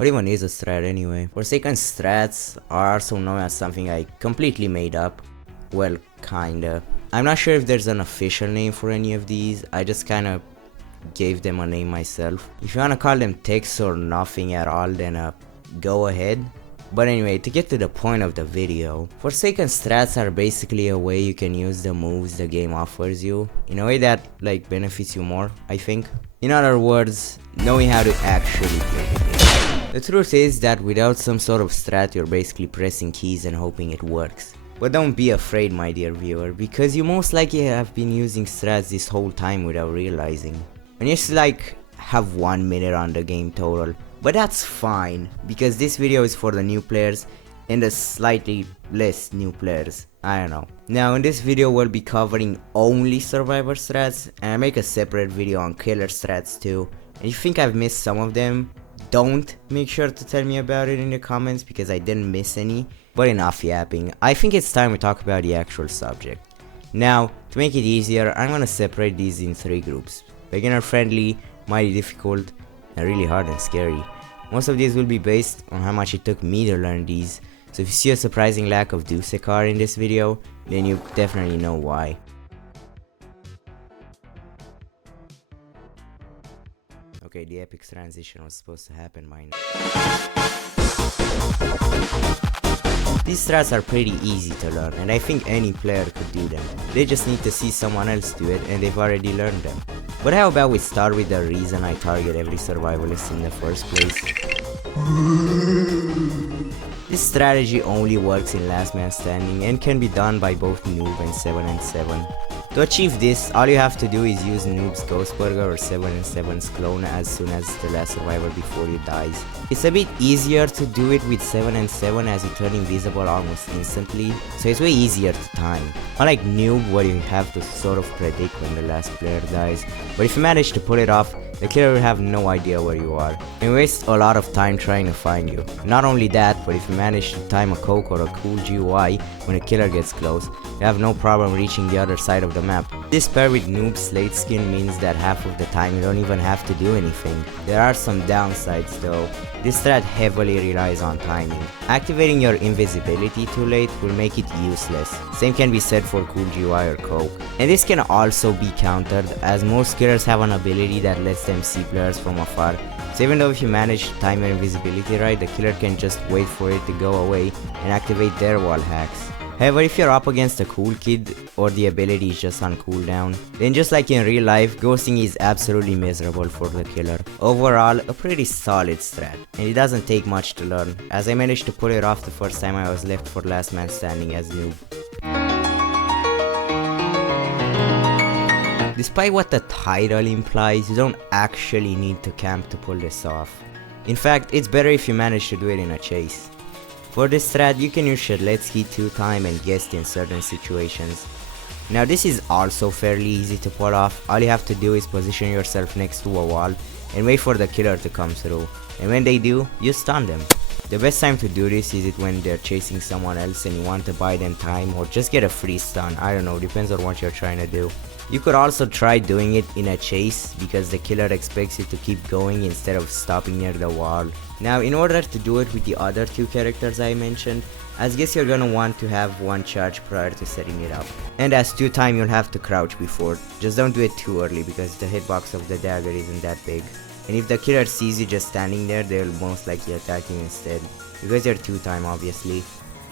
What even is a strat anyway? Forsaken strats are also known as something I completely made up. Well, kinda. I'm not sure if there's an official name for any of these, I just kinda gave them a name myself. If you wanna call them ticks or nothing at all, then go ahead. But anyway, to get to the point of the video, Forsaken strats are basically a way you can use the moves the game offers you in a way that benefits you more, I think. In other words, knowing how to actually play the game. The truth is that without some sort of strat, you're basically pressing keys and hoping it works. But don't be afraid, my dear viewer, because you most likely have been using strats this whole time without realizing. And you just have 1 minute on the game total. But that's fine, because this video is for the new players and the slightly less new players. I don't know. Now in this video we'll be covering only survivor strats, and I make a separate video on killer strats too. And if you think I've missed some of them, don't make sure to tell me about it in the comments, because I didn't miss any. But enough yapping, I think it's time we talk about the actual subject. Now, to make it easier, I'm gonna separate these in 3 groups. Beginner friendly, mighty difficult, and really hard and scary. Most of these will be based on how much it took me to learn these, so if you see a surprising lack of Dusekar in this video, then you definitely know why. Okay, the epic transition was supposed to happen by now. These strats are pretty easy to learn, and I think any player could do them. They just need to see someone else do it, and they've already learned them. But how about we start with the reason I target every survivalist in the first place? This strategy only works in last man standing and can be done by both Noob and 7 and 7. To achieve this, all you have to do is use Noob's Ghostburger or 7 and 7's clone as soon as the last survivor before you dies. It's a bit easier to do it with 7 and 7 as you turn invisible almost instantly, so it's way easier to time. Unlike Noob where you have to sort of predict when the last player dies, but if you manage to pull it off, the killer will have no idea where you are, and waste a lot of time trying to find you. Not only that, but if you manage to time a Coke or a cool GUI when a killer gets close, you have no problem reaching the other side of the map. This pair with Noob's Slate Skin means that half of the time you don't even have to do anything. There are some downsides though. This strat heavily relies on timing. Activating your invisibility too late will make it useless. Same can be said for cool GUI or Coke. And this can also be countered, as most killers have an ability that lets them see players from afar. So even though if you manage to time your invisibility right, the killer can just wait for it to go away and activate their wall hacks. However, if you're up against a cool kid or the ability is just on cooldown, then just like in real life, ghosting is absolutely miserable for the killer. Overall, a pretty solid strat, and it doesn't take much to learn, as I managed to pull it off the first time I was left for last man standing as Noob. Despite what the title implies, you don't actually need to camp to pull this off. In fact, it's better if you manage to do it in a chase. For this strat, you can use Shedletsky 2-time and Guest in certain situations. Now this is also fairly easy to pull off. All you have to do is position yourself next to a wall and wait for the killer to come through. And when they do, you stun them. The best time to do this is when they're chasing someone else and you want to buy them time or just get a free stun. I don't know, depends on what you're trying to do. You could also try doing it in a chase, because the killer expects you to keep going instead of stopping near the wall. Now in order to do it with the other 2 characters I mentioned, I guess you're gonna want to have 1 charge prior to setting it up. And as 2-time you'll have to crouch before, just don't do it too early because the hitbox of the dagger isn't that big. And if the killer sees you just standing there, they'll most likely attack you instead, because you're 2-time obviously.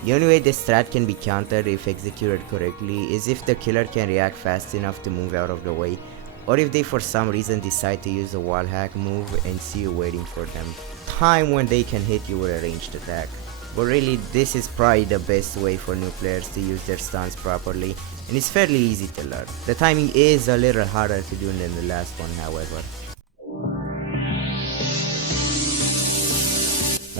The only way this strat can be countered if executed correctly is if the killer can react fast enough to move out of the way, or if they for some reason decide to use a wall hack move and see you waiting for them. Time when they can hit you with a ranged attack. But really, this is probably the best way for new players to use their stuns properly, and it's fairly easy to learn. The timing is a little harder to do than the last one, however.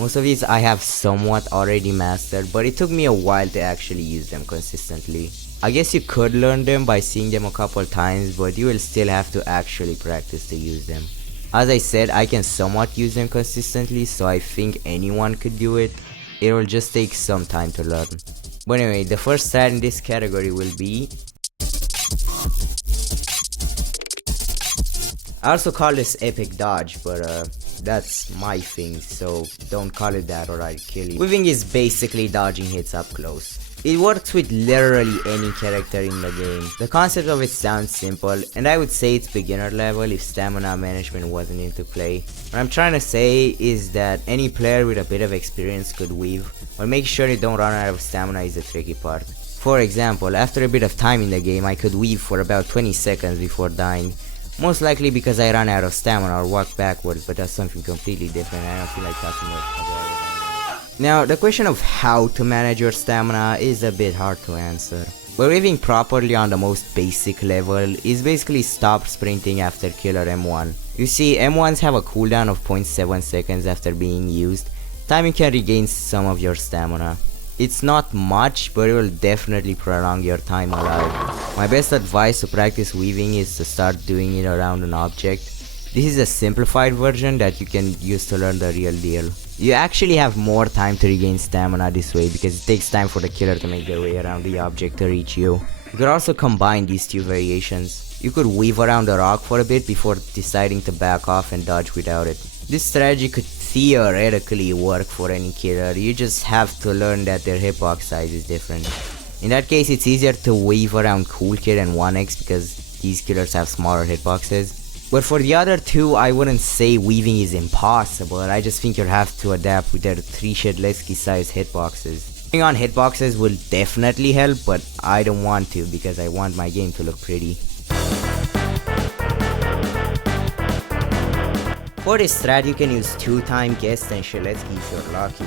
Most of these I have somewhat already mastered, but it took me a while to actually use them consistently. I guess you could learn them by seeing them a couple times, but you will still have to actually practice to use them. As I said, I can somewhat use them consistently, so I think anyone could do it. It will just take some time to learn. But anyway, the first strat in this category will be... I also call this epic dodge, but That's my thing, so don't call it that or I'll kill you. Weaving is basically dodging hits up close. It works with literally any character in the game. The concept of it sounds simple, and I would say it's beginner level if stamina management wasn't into play. What I'm trying to say is that any player with a bit of experience could weave, but make sure you don't run out of stamina is the tricky part. For example, after a bit of time in the game, I could weave for about 20 seconds before dying. Most likely because I ran out of stamina or walked backwards, but that's something completely different. I don't feel like talking about it. Now, the question of how to manage your stamina is a bit hard to answer. But weaving properly on the most basic level is basically stop sprinting after killer M1. You see, M1s have a cooldown of 0.7 seconds after being used. Time you can regain some of your stamina. It's not much, but it will definitely prolong your time alive. My best advice to practice weaving is to start doing it around an object. This is a simplified version that you can use to learn the real deal. You actually have more time to regain stamina this way because it takes time for the killer to make their way around the object to reach you. You could also combine these two variations. You could weave around the rock for a bit before deciding to back off and dodge without it. This strategy could theoretically work for any killer, you just have to learn that their hitbox size is different. In that case, it's easier to weave around Cool Kid and 1x because these killers have smaller hitboxes. But for the other two, I wouldn't say weaving is impossible, I just think you'll have to adapt with their 3 Shedletsky size hitboxes. Putting on hitboxes will definitely help, but I don't want to because I want my game to look pretty. For this strat, you can use 2-time Guest and Shedletsky if you're lucky.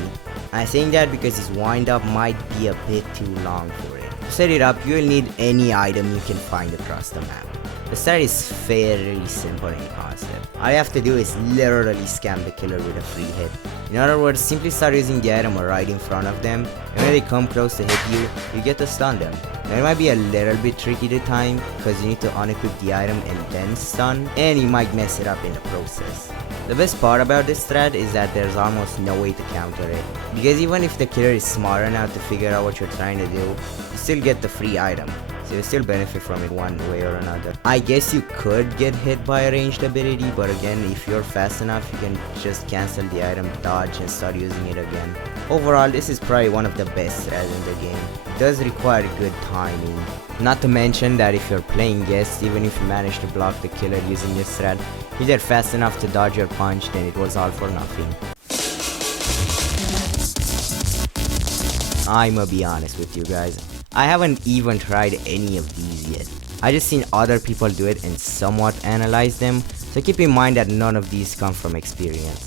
I think that because his wind up might be a bit too long for it. To set it up, you will need any item you can find across the map. The strat is fairly simple in concept. All you have to do is literally scam the killer with a free hit. In other words, simply start using the item right in front of them, and when they come close to hit you, you get to stun them. Now it might be a little bit tricky to time, because you need to unequip the item and then stun, and you might mess it up in the process. The best part about this strat is that there's almost no way to counter it, because even if the killer is smart enough to figure out what you're trying to do, you still get the free item. So you still benefit from it one way or another. I guess you could get hit by a ranged ability, but again, if you're fast enough, you can just cancel the item, dodge, and start using it again. Overall, this is probably one of the best strats in the game. It does require good timing. Not to mention that if you're playing Guest, even if you manage to block the killer using this strat, if they're fast enough to dodge your punch, then it was all for nothing. I'ma be honest with you guys. I haven't even tried any of these yet. I just seen other people do it and somewhat analyze them, so keep in mind that none of these come from experience.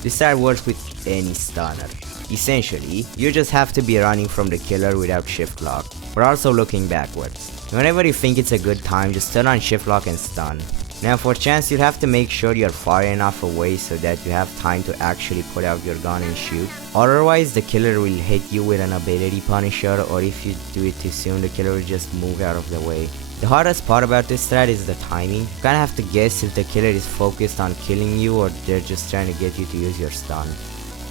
This strat works with any stunner. Essentially, you just have to be running from the killer without shift lock, but also looking backwards. Whenever you think it's a good time, just turn on shift lock and stun. Now for chance, you'll have to make sure you're far enough away so that you have time to actually put out your gun and shoot. Otherwise, the killer will hit you with an ability punisher, or if you do it too soon, the killer will just move out of the way. The hardest part about this strat is the timing. You kinda have to guess if the killer is focused on killing you or they're just trying to get you to use your stun.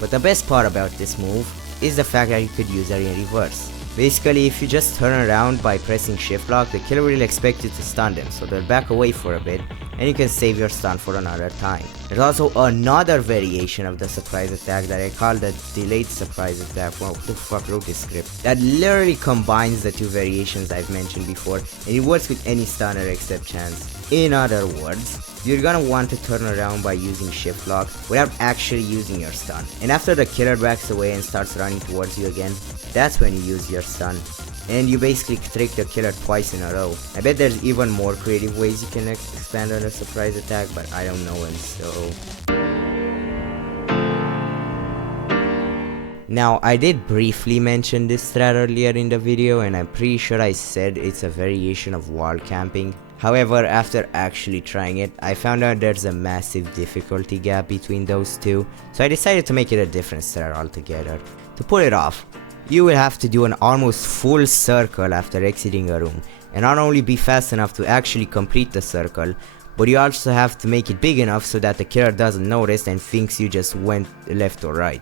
But the best part about this move is the fact that you could use it in reverse. Basically, if you just turn around by pressing shift lock, the killer will expect you to stun them, so they'll back away for a bit, and you can save your stun for another time. There's also another variation of the surprise attack that I call the delayed surprise attack. Who the fuck wrote this script? That literally combines the two variations I've mentioned before, and it works with any stunner except Chance. In other words, you're gonna want to turn around by using shift lock without actually using your stun. And after the killer backs away and starts running towards you again, that's when you use your stun. And you basically trick the killer twice in a row. I bet there's even more creative ways you can expand on a surprise attack, but I don't know them, so... Now, I did briefly mention this strat earlier in the video, and I'm pretty sure I said it's a variation of wall camping. However, after actually trying it, I found out there's a massive difficulty gap between those two, so I decided to make it a different strat altogether. To pull it off, you will have to do an almost full circle after exiting a room, and not only be fast enough to actually complete the circle, but you also have to make it big enough so that the killer doesn't notice and thinks you just went left or right.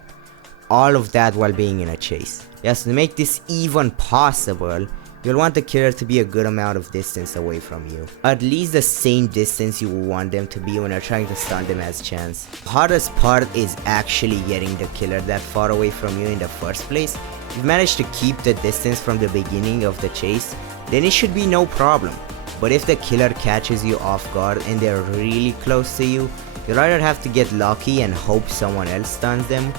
All of that while being in a chase. Yes, to make this even possible, you'll want the killer to be a good amount of distance away from you. At least the same distance you will want them to be when you're trying to stun them as chance. The hardest part is actually getting the killer that far away from you in the first place. If you manage to keep the distance from the beginning of the chase, then it should be no problem. But if the killer catches you off guard and they're really close to you, you'll either have to get lucky and hope someone else stuns them,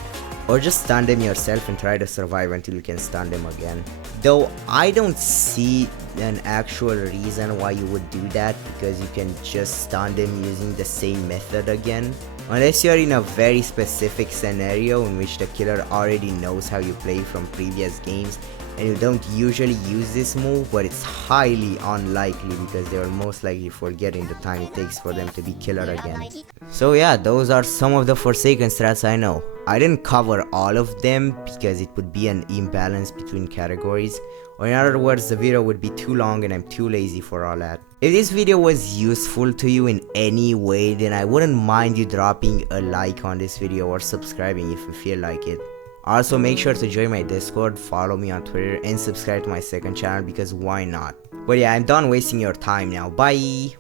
or just stun them yourself and try to survive until you can stun them again. Though I don't see an actual reason why you would do that, because you can just stun them using the same method again. Unless you're in a very specific scenario in which the killer already knows how you play from previous games and you don't usually use this move, but it's highly unlikely because they will most likely forget in the time it takes for them to be killer again. So yeah, those are some of the Forsaken strats I know. I didn't cover all of them because it would be an imbalance between categories, or in other words, the video would be too long and I'm too lazy for all that. If this video was useful to you in any way, then I wouldn't mind you dropping a like on this video or subscribing if you feel like it. Also, make sure to join my Discord, follow me on Twitter, and subscribe to my second channel because why not? But yeah, I'm done wasting your time now. Bye!